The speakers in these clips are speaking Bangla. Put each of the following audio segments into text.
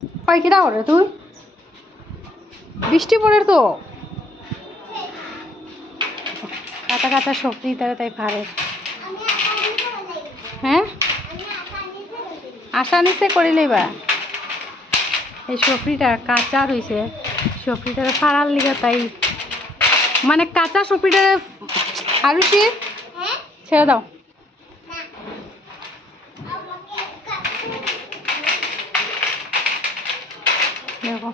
কয় কিরা করে তুই বৃষ্টি পড়ে তো কাঁচা কাঁচা সবজি তাই পারে হ্যাঁ আশা নিচে করিলেই বা এই সবজিটা কাঁচা রয়েছে সবজিটা ফাড়ার লিগে তাই মানে কাঁচা সবজিটা আরো ছেড়ে দাও দেখো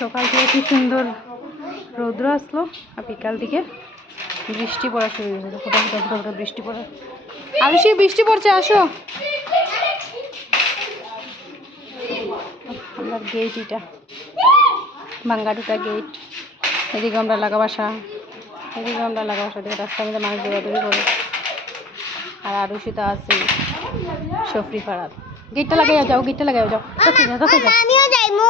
সকাল থেকে কি সুন্দর রৌদ্র আসলো আর বিকাল দিকে বৃষ্টি পড়া শুরু হয়েছে ফোটা ফোটা ফোটা ফোটা বৃষ্টি পড়া আর সে বৃষ্টি পড়ছে আসো আমরা গেট এটা বাঙ্গাটুটা গেট এদিকে আমরা লাগা বাসা এদিকে আমরা লাগা বাসা দিকে রাস্তার মধ্যে মানুষ দৌড়াদৌড়ি করে আর আরো সেটা আছে সফরি পাড়ার গেটটা লাগাই যাও গেটটা লাগাই যাও আমিও যাইমু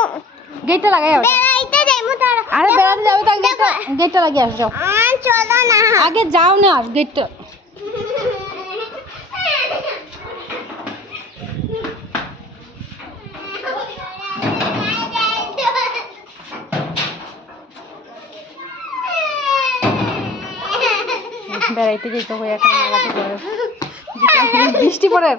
গেটটা লাগাই যাও বেড়াইতে যাইমু তার আরে বেড়াতে যাবে তো গেটটা লাগিয়ে আস যাও চলো না আগে যাও না গেটটা বেড়াইতে যেতে হয় এখন বৃষ্টি পড়ে